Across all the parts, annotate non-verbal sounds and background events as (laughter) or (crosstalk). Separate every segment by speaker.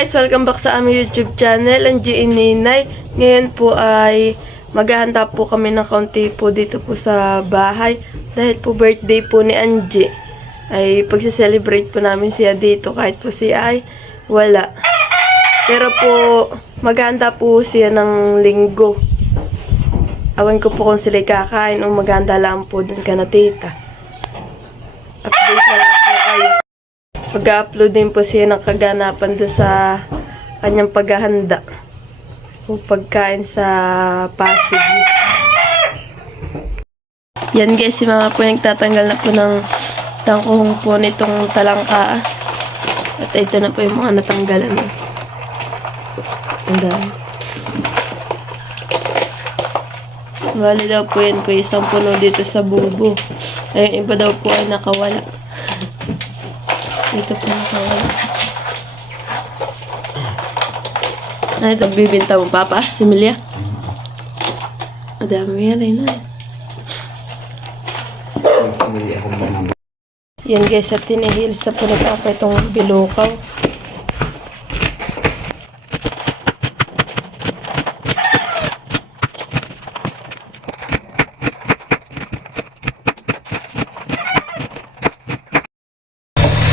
Speaker 1: Guys! Welcome back sa aming YouTube channel, ang GN Ninay. Ngayon po ay maghahanda po kami ng kaunti po dito po sa bahay. Dahil po birthday po ni Angie, ay pagsa-celebrate po namin siya dito kahit po siya ay wala. Pero po, maghahanda po siya ng linggo. Awan ko po kung sila kakain o maghahanda lang po dun ka na tita. Update na lang po kayo. Mag-upload din po siya ng kaganapan doon sa kanyang paghahanda o pagkain sa Pasig. Yan guys, si mama po nagtatanggal na po ng tangkuhong po nitong talangka. At ito na po yung mga natanggalan. Ang dami. Bali daw po yan po isang puno dito sa bubo. Ay, iba daw po ay nakawala. Dito po nakawala. Ay, ito bibinta mo, Papa? Si Milia? Madami yan rin,
Speaker 2: mag
Speaker 1: Yan guys, at tinihils na po ni Papa itong bilukaw.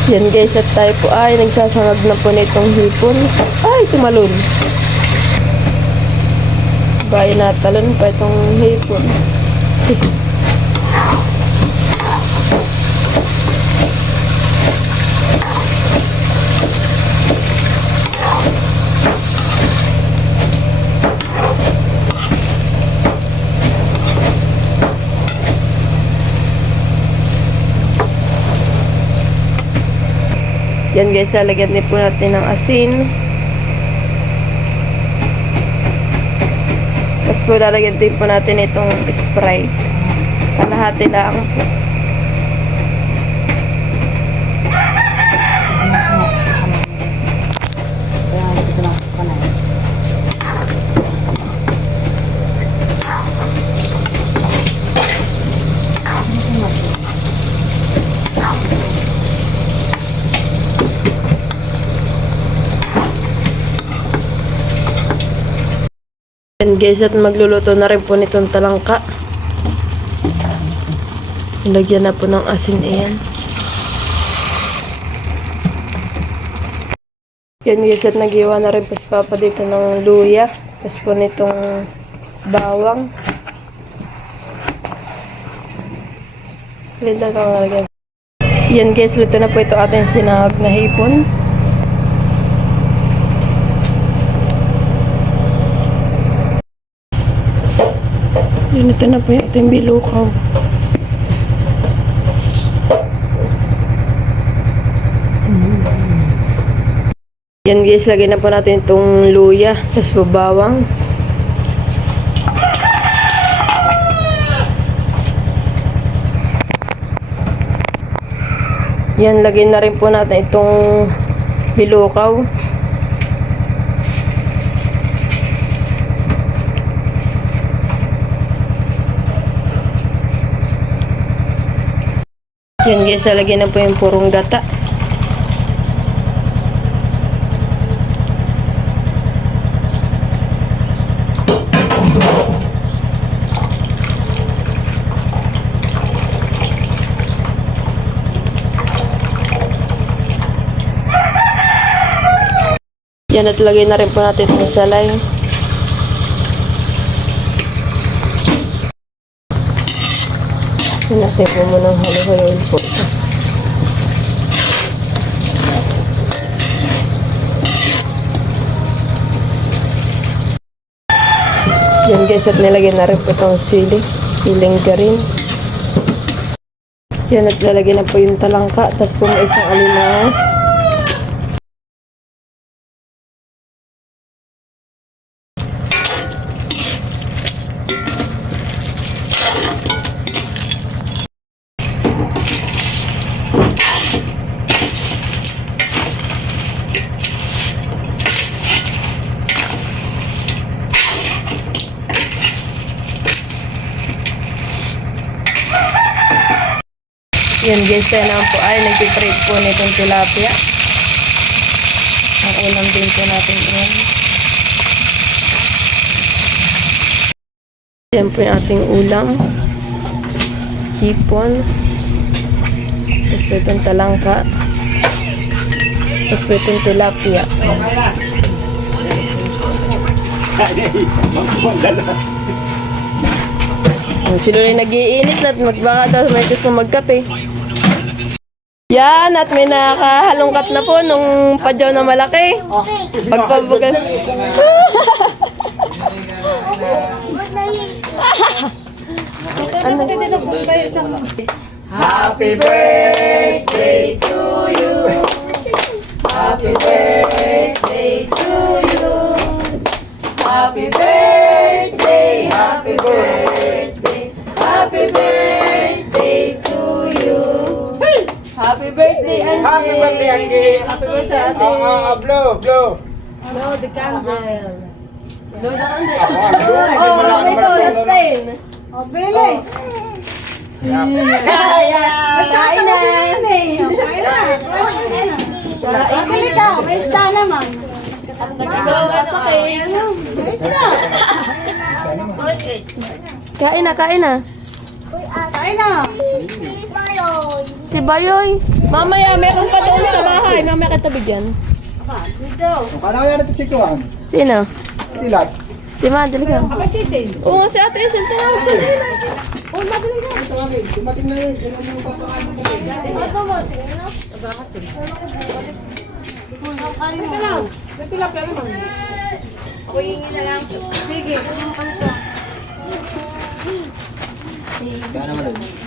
Speaker 1: Yan guys, at tayo po ay nagsasangag na po nitong hipon. Ay, tumalon. Bayo na talon pa itong hipon. (laughs) Yan guys, lalagyan din po natin ng asin. Tapos po lalagyan din po natin itong Sprite. Kalahati lang po. Guys, at magluluto na rin po nitong talangka. Ilagyan na po ng asin iyan. Yan guys, at nagiwa na rin po si Papa dito ng luya. Tapos po nitong bawang. Linda ka nalagyan. Yan guys, luto na po ito ating sinahag na hipon. Yun, ito na po yung ating bilukaw. Yan guys, lagyan na po natin itong luya, tapos babawang. Yan, lagyan na rin po natin itong bilukaw. Yan guys, lalagyan na po yung purong gata. Yan at lagay na rin po natin itong salay. Natin po muna halo-haloin po ito. Yan guys, at nilagyan na rin po itong sili. Siling garin. Yan at lalagyan na po yung talangka. Tapos po may isang alimango. Tayo naman po ay nagpiprate po nitong tilapia. Ang ulam din po natin yan. Yan po yung ating ulam. Hipon. Tapos po itong talangka. Tapos po itong tilapia. Sila rin nag-iinit at magbaka daw may gusto magkape. Yan, at may nakahalungkat na po nung padyaw na malaki. Pagpabugan.
Speaker 3: Happy birthday to you. Happy birthday to you. Happy birthday, happy birthday, Happy birthday, Angie.
Speaker 4: Happy birthday,
Speaker 3: Ate.
Speaker 4: Oh, oh, blow, blow.
Speaker 3: Blow the candle. Blow the candle. Oh,
Speaker 4: lang
Speaker 3: ito, last ten. Oh, bilis. Kain na. Kain ka. May isda naman. Nagagawa sa kayo. May isda.
Speaker 1: Kain na, kain na.
Speaker 3: Kain na.
Speaker 1: Si Bayoy. Mamaya, meron pa doon sa bahay. Mamaya kita bigyan.
Speaker 4: Kala kaya natin si Kuan.
Speaker 1: Sino?
Speaker 4: Tilat.
Speaker 1: Si Ma, dali ka.
Speaker 3: May sisin.
Speaker 1: Oo, si Ate Esel. Tinawag ko na yun.
Speaker 4: Dumating na yun. Kailan mo papaano ko
Speaker 3: Kain ka lang. May tilapia naman. Ako hingi na lang. Sige.
Speaker 2: Kaya naman doon.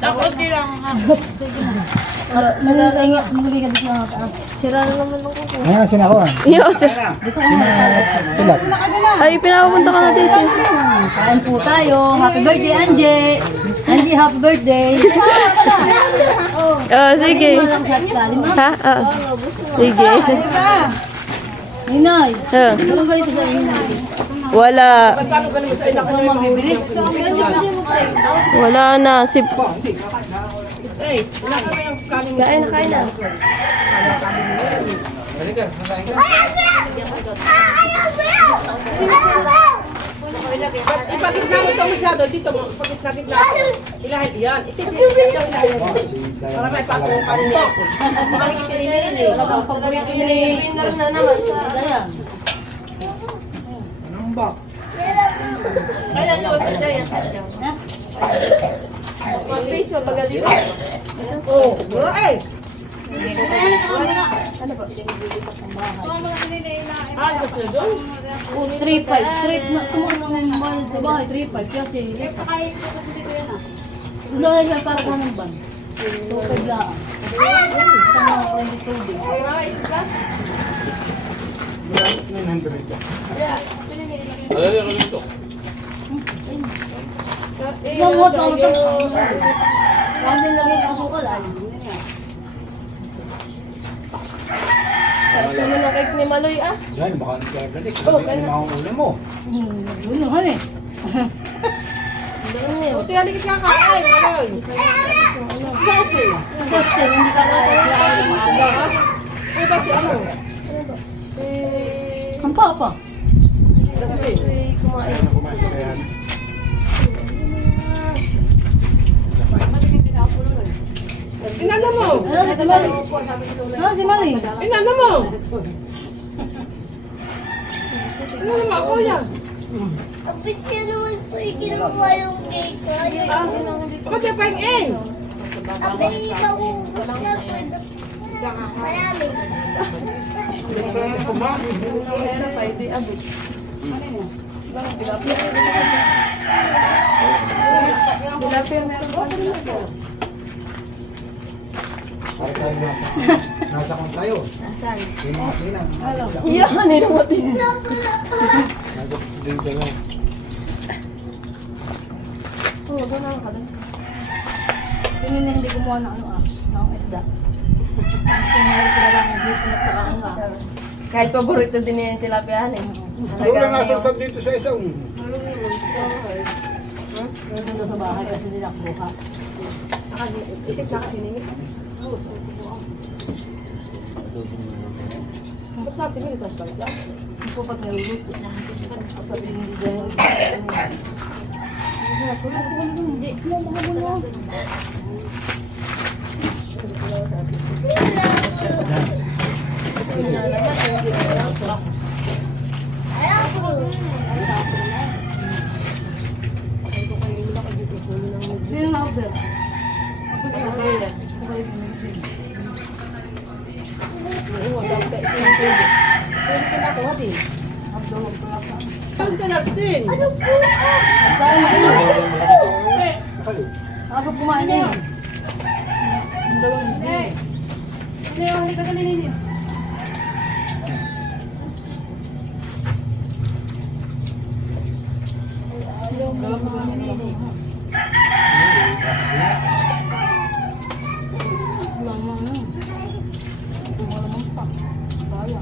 Speaker 3: ka lang. Tutoy ka. Kain ka na.
Speaker 1: Kain na, guys.
Speaker 3: Go.
Speaker 4: Ah, sina ko ah.
Speaker 1: Iyo, si...
Speaker 4: Tilat.
Speaker 1: Ay, pinapunta ka na dito.
Speaker 5: Kain po tayo. Happy birthday, Angie! Angie, happy birthday!
Speaker 1: Oh, sige. Ha? Ah. Sige.
Speaker 5: Ninay,
Speaker 1: Ah.
Speaker 5: walang ganito sa inyo.
Speaker 1: Wala.
Speaker 5: Pa.
Speaker 1: Wala na. Si...
Speaker 3: Eh.
Speaker 1: Kain na, kain na.
Speaker 3: Ipagitna mo ito masyado. Dito mo. Ipagitna-gitna ito. Ilahin. Yan. Ilahin mo. Para may pato ang kanin mo. Baka itinigil eh.
Speaker 5: Ang paborito ni...
Speaker 1: na naman sa...
Speaker 5: Daya.
Speaker 4: Anong bak?
Speaker 1: Kailan nyo sa dyan? Mag-face mo, magaling.
Speaker 3: Oo. Bro eh. Ah, gusto nyo doon?
Speaker 5: Oh, 3-5. Straight na. Tumulong ng bayad sa bahay. 3-5. Kasi... Doon na siya para ko ng ban. 2-5 lang. Sa mga friend tubig.
Speaker 4: 900 ka.
Speaker 5: Mamot, mamot. Huwag din lagay ang asukal. Ay,
Speaker 1: Sarap naman ang cake ni Maloy ah.
Speaker 4: Yan, baka nagkagalit. Ano mga ulam mo?
Speaker 5: Bunuhan eh.
Speaker 3: Buti haligit ka kain. Ayun.
Speaker 5: Justin, hindi ka
Speaker 3: Ay, ba si ano?
Speaker 5: Ang papa.
Speaker 3: Dustin.
Speaker 4: Ano kumain ka yan?
Speaker 3: Mo?
Speaker 5: Ano si Mali? Ano si Mali?
Speaker 3: Inano mo? Inano mo? Ako yan.
Speaker 6: Yun naman po yung cake ko.
Speaker 3: Ba't siya paing-ing?
Speaker 1: Meron pa, hindi abot. Tilapia meron pa.
Speaker 4: Para tayo nasa, nasa kung tayo. Yung mga sinang.
Speaker 1: Iya, kanina mo din.
Speaker 2: Nasa presidente nga.
Speaker 1: Oo, gano'n ka din.
Speaker 5: Tingin na hindi gumawa ng ano ah, isda. Tingin na lang hindi ano ah.
Speaker 1: Kahit paborito din niya yung tilapia, eh.
Speaker 4: Doon lang nasa dito sa isang.
Speaker 5: Nandun doon sa bahay kasi hindi nakuha.
Speaker 2: Adobo mo natin.
Speaker 3: Ba't nasa militas pa rin?
Speaker 5: Hindi ko pag naluluto. Sabi hindi dahil. Hindi, mo makabulo. Sino na order?
Speaker 3: Saan ka natin?
Speaker 5: Dahil na Ako kumain na yun. Ang dalawang hindi.
Speaker 3: Ano yung hindi ka kaninin?
Speaker 5: Dalawang mga minini. Wala naman ano. Wala naman pa. Kaya.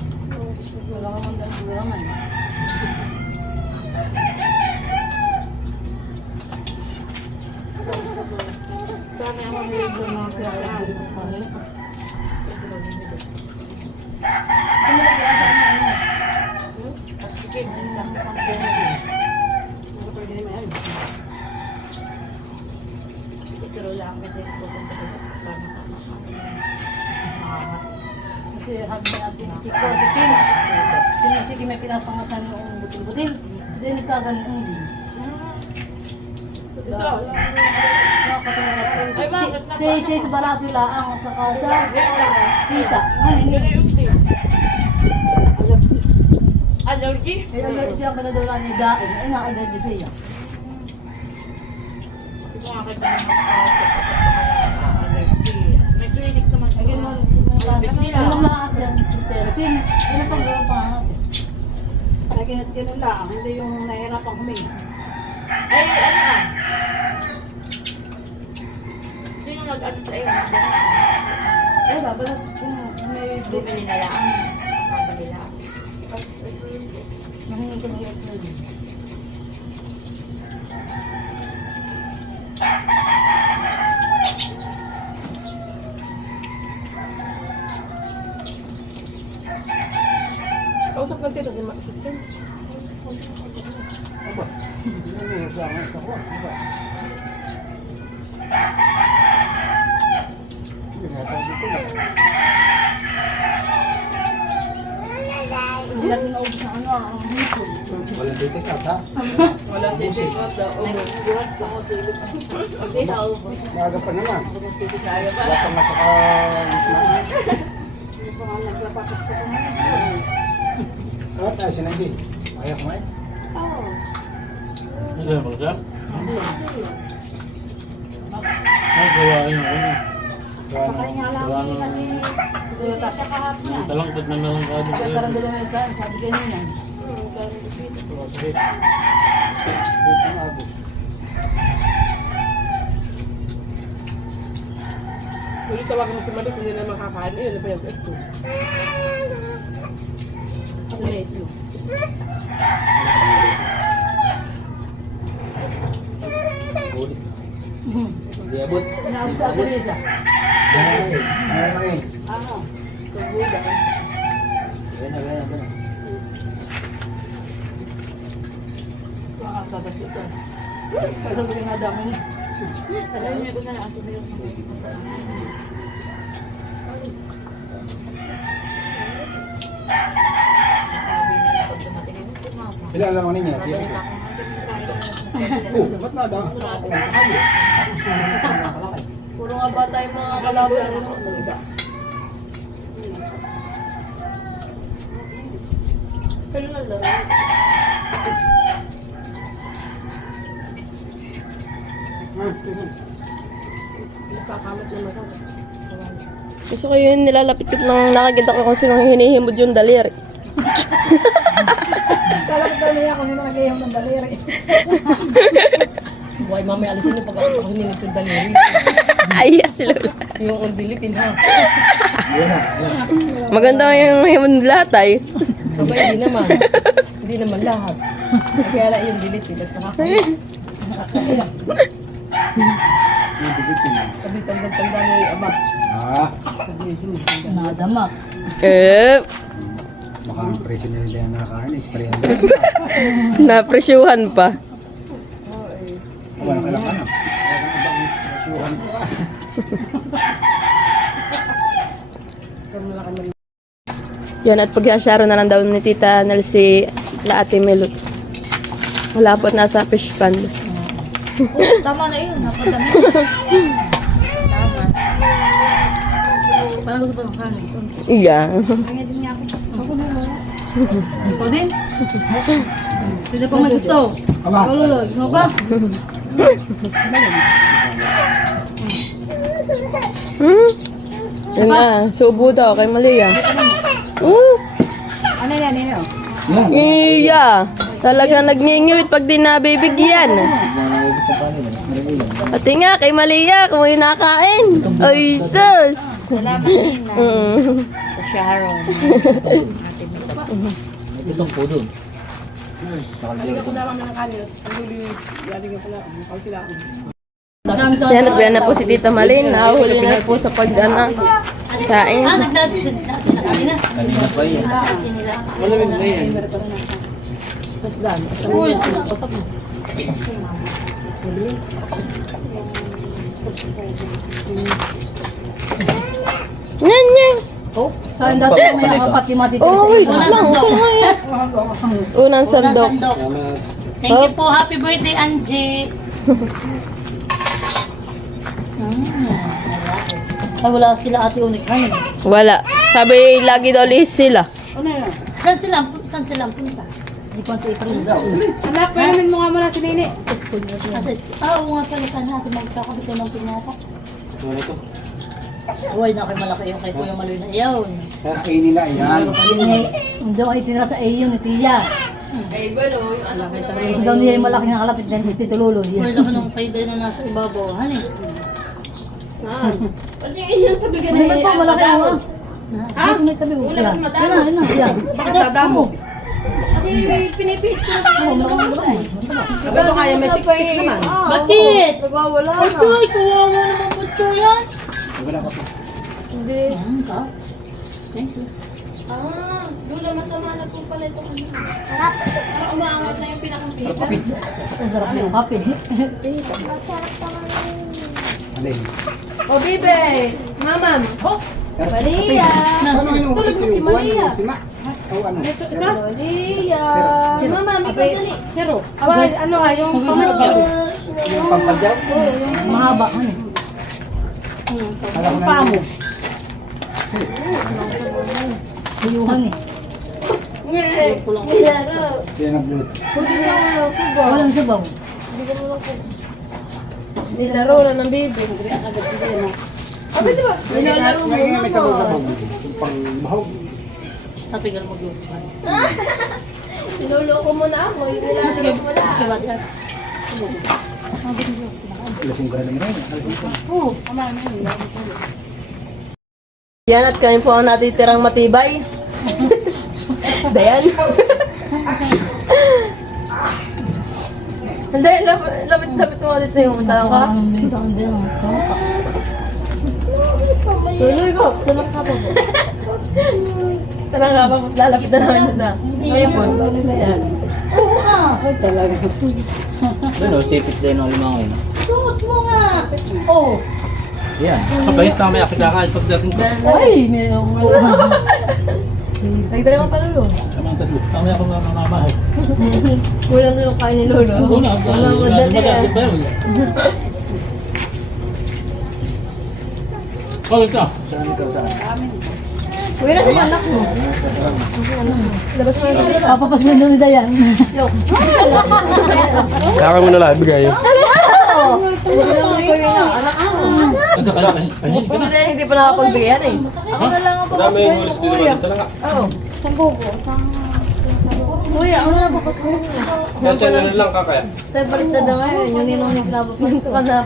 Speaker 5: Wala naman dahil wala naman. Sana ako nilito ng mga kaya. Kasi habi natin si Ko, si Tim. Sinisigi may pinapangatan yung butil-butil. Hindi nagkaganong din.
Speaker 3: Ito.
Speaker 5: Ay, bakit? Sa baraso laang at saka sa. Ano hindi?
Speaker 3: Allergy?
Speaker 5: Ay, allergy siya pinadala ni Dain. Ay, na-allergy siya.
Speaker 3: May clinic naman
Speaker 5: Ay, ganun. Ganun lahat yan. Teresin. Ano pang gawin pa?
Speaker 3: Ay, ganun, ganun lang. Hindi yung nahihirapan huminga. Ay, ano na? Sino nag-ano sa iyo?
Speaker 5: Ay, babalas. Kung may
Speaker 3: Bumili na lang. Bumili lang.
Speaker 5: Mahingin ko ng allergy.
Speaker 3: Kausap lang tito si assistant.
Speaker 5: Hindi natin naubos ang ano, ang hipon.
Speaker 4: Walang dito ka, ha?
Speaker 3: Walang titik ko daw. Buhat pa ako tulog. Okay, naubos.
Speaker 4: Maaga pa naman. Wala pang nakaka-ismaan.
Speaker 3: Hindi pa nga naglapakas ko sa mga.
Speaker 4: Ano tayo, sinanji? Ayaw kumain?
Speaker 3: Oo.
Speaker 2: Hindi na pala
Speaker 5: Hindi.
Speaker 2: Ay, gawain yung ano.
Speaker 3: Pakain nga lang
Speaker 2: Gawa
Speaker 3: kami
Speaker 2: ng...
Speaker 3: kasi
Speaker 5: Ito ta.
Speaker 3: siya kahapon
Speaker 2: Yung
Speaker 3: na.
Speaker 2: talangkot na lang ka
Speaker 5: karang dalawa yung kain, sabi kanina.
Speaker 3: Hmm, galing dito.
Speaker 4: Oo, sige. Dito na abot.
Speaker 3: Uli tawagan mo si Malik, hindi na makakain. Ayun, na pa yung sa school.
Speaker 5: Ako na ito.
Speaker 2: Ulit. Hindi abot.
Speaker 5: Inaabot sa Teresa.
Speaker 4: Ayaw kumain. Ayaw kumain.
Speaker 3: Ano? Kaguda.
Speaker 2: Ayan na, ayan na, ayan na.
Speaker 5: Mga kagat ito. Sabi ko na dami na.
Speaker 3: Alam niyo ko na lang ito yung
Speaker 4: Ilan lang ninyo? (laughs) Oh, ba't nada?
Speaker 5: Puro nga Baba tayo mga kalaban. Kailan lang?
Speaker 1: Gusto ko yun nilalapit ko nang nakakita ko kung sino hinihimod yung daliri. (laughs)
Speaker 3: Talagang dami ako nila nag-iyaw ng daliri. (laughs)
Speaker 5: Buhay mamaya alisin mo pag ako hinilig yung daliri. (laughs)
Speaker 1: Ay, sila.
Speaker 5: Yung ang dilitin ha.
Speaker 1: Maganda yung himod lahat ay.
Speaker 5: Aba, hindi naman. (laughs) Hindi naman lahat. Kaya lang yung dilitin. Tapos nakakalit.
Speaker 4: Yung bibitin na.
Speaker 5: Sabi tanda-tanda mo yung aba.
Speaker 4: Ah,
Speaker 5: Nadama.
Speaker 1: Eh,
Speaker 4: baka ang presyo nila yan nakakain. Pre,
Speaker 1: napresyuhan pa.
Speaker 4: wala ka lang ano. Wala kang ibang presyuhan ko ah.
Speaker 1: Yan, at pag-asyaro na lang daw ni Tita Nel si La Ate Melot. Wala po't nasa fish pond.
Speaker 5: Tama na yun. Napadami. (laughs) Tama. Parang gusto pa.
Speaker 1: Iya.
Speaker 5: Na mo. Ikaw din? Sino pa may gusto? Ikaw, Lolo. Gusto mo ba?
Speaker 1: Hmm? Yan na, subo daw kay Malia. Uh,
Speaker 3: Ano yan, ano
Speaker 1: iya. Talaga nagningiwit pag di nabibigyan.
Speaker 2: Sa.
Speaker 1: Pati nga, kay Malia, kung may nakain. Ay, sus. Mm.
Speaker 2: Ito (laughs) itong po doon.
Speaker 3: Wala kami ng kanin. Ang huli, lalagyan ko. Ang sila ako.
Speaker 1: Yan at yan na po si Tita Malin. Nahuli na po sa pag ano, kain.
Speaker 2: Kanina pa yan. Malamig na yan.
Speaker 5: Tapos dan. Uy, sinapasap mo. Saan dati mo yung apat yung matitira
Speaker 1: Oh,
Speaker 5: sa
Speaker 1: wait
Speaker 5: iyo?
Speaker 1: lang. Okay nga yan. Unang sandok.
Speaker 6: Thank you po. Happy birthday, Angie. (laughs)
Speaker 5: Ay, wala sila ate unik. Ano?
Speaker 1: Wala. Sabi, lagi daw lihis sila.
Speaker 3: Ano yan?
Speaker 6: Saan sila, saan sila punta?
Speaker 5: Hindi pa sa April.
Speaker 3: Anak, pwede mo nga muna si
Speaker 5: siya.
Speaker 6: Kasi, ah, oo nga pala sana natin magkakabit ng pinata.
Speaker 5: Uy, na kayo malaki yung kay Kuya Maloy na iyon.
Speaker 4: Pero kainin na yan.
Speaker 5: Yun ay, hindi ay tinira sa iyo ni Tia.
Speaker 1: Ay, balo. Yung anak ko
Speaker 5: daw niya yung malaki na kalapit ng Tito Lolo.
Speaker 6: Wala ko nung pwede na nasa ibabaw. Hani?
Speaker 1: Pati yung inyong tabi
Speaker 5: Ano ba ito? Malaki ako. Ha? May tabi mo. Yan. Yan na, yan na. Yan.
Speaker 3: Bakit dadamo?
Speaker 1: Aki, pinipihit ko na
Speaker 5: Oo, malaki malaki.
Speaker 3: Sabi ko kaya may siksik naman.
Speaker 6: Bakit?
Speaker 1: Nagwawala na.
Speaker 6: Butchoy, kawawa naman butchoy yan.
Speaker 4: Wala ka pa.
Speaker 1: Hindi.
Speaker 6: Thank you.
Speaker 1: Ah, Lula, masama na po pala ito. Sarap. Parang umaangat na yung pinakang
Speaker 4: Kapit.
Speaker 5: Ang sarap na yung kape.
Speaker 4: Ano yun?
Speaker 1: O, bibe. Mamam. Oh, Maria. Tulog mo si Maria.
Speaker 4: Si Ma. O ano?
Speaker 3: Ito, isa?
Speaker 1: Maria. Mamam, ikaw dali.
Speaker 3: Zero. Aba, ano nga, yung pamatyaw.
Speaker 4: Yung pampadyaw?
Speaker 5: Mahaba. Ano?
Speaker 4: Alam ko
Speaker 3: Yung
Speaker 4: na.
Speaker 3: pamo.
Speaker 5: Huyuhan eh.
Speaker 4: Siya nag-load.
Speaker 5: Walang sabaw.
Speaker 1: Nilaro na ng bibe.
Speaker 4: Nilalaro mo naman. May sabog-sabog. Yung pang-bahog.
Speaker 6: Tapigal mo doon.
Speaker 1: Niloloko mo na ako. Yung nilalaro mo na.
Speaker 6: Kibat yan.
Speaker 4: Lasing ko na naman yun.
Speaker 3: Oo, ama, ano yun?
Speaker 1: Yan at kami po ang natitirang matibay. (laughs) Dayan. (laughs) Hindi, lapit, lapit, lapit mo dito yung talang ka.
Speaker 5: Parang minsan din. oh. Kamukha.
Speaker 1: Tuloy ko. Tulak ka pa po. Talang ka pa po. Lalapit na namin na. Ngayon po. Tuloy na yan. (laughs)
Speaker 2: Ano, sipit din ang limang yun.
Speaker 6: Suot mo nga. Oh.
Speaker 2: Yan.
Speaker 7: Kabait na may akit-akit pagdating ko.
Speaker 5: Ay, mayroong
Speaker 1: Nagdala mo pa lolo.
Speaker 7: Ang tatlo. Sama ako mga mamamahay. (laughs)
Speaker 1: Kulang na yung kain ni lolo. Wala ah.
Speaker 7: Magkakit tayo. Oh, ito.
Speaker 2: Saan ikaw saan?
Speaker 1: Uy, nasa yung anak mo?
Speaker 5: Papapas mo ni Dayan.
Speaker 8: Kaya (laughs) mo na lang, bigay.
Speaker 7: Ka. (laughs)
Speaker 1: Hindi, pa nakapagbigayan eh.
Speaker 8: Ako na lang ang papas mo yung kuya. Oo. Kuya, ako na papas mo Kasi na lang kakaya.
Speaker 1: Tayo balik na daw ngayon. Yung ninong ni Flavo pa. Ito ka na.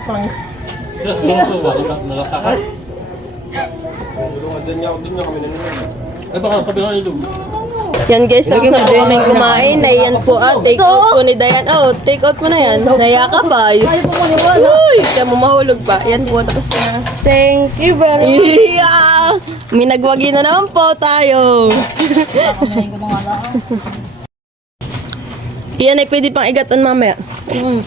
Speaker 7: Sumusuwa, ito nalatakan.
Speaker 8: Doon niya, doon niya kami nanonood.
Speaker 7: Ay, baka nga ilog.
Speaker 1: Yan guys, tapos na po kaming kumain. Na yan po ah, take out po ni Dayan. Oh, take out mo na yan. Naya ka ba? Uy, kaya mo mahulog pa. Yan po, tapos na. Thank you very much. Yeah! Minagwagi na naman po tayo.
Speaker 5: Kamayin ko mga lang.
Speaker 1: Yan ay pwede pang igatan mamaya. Mm.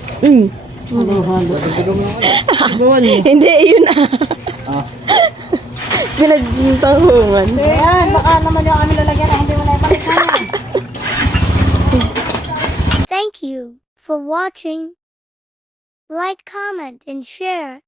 Speaker 1: (laughs) Hindi, yun.
Speaker 2: Ah.
Speaker 1: Pinagtahungan.
Speaker 5: Ayan, baka naman yung aming lalagyan na hindi mo na ipalik na yan.
Speaker 9: Thank you for watching. Like, comment, and share.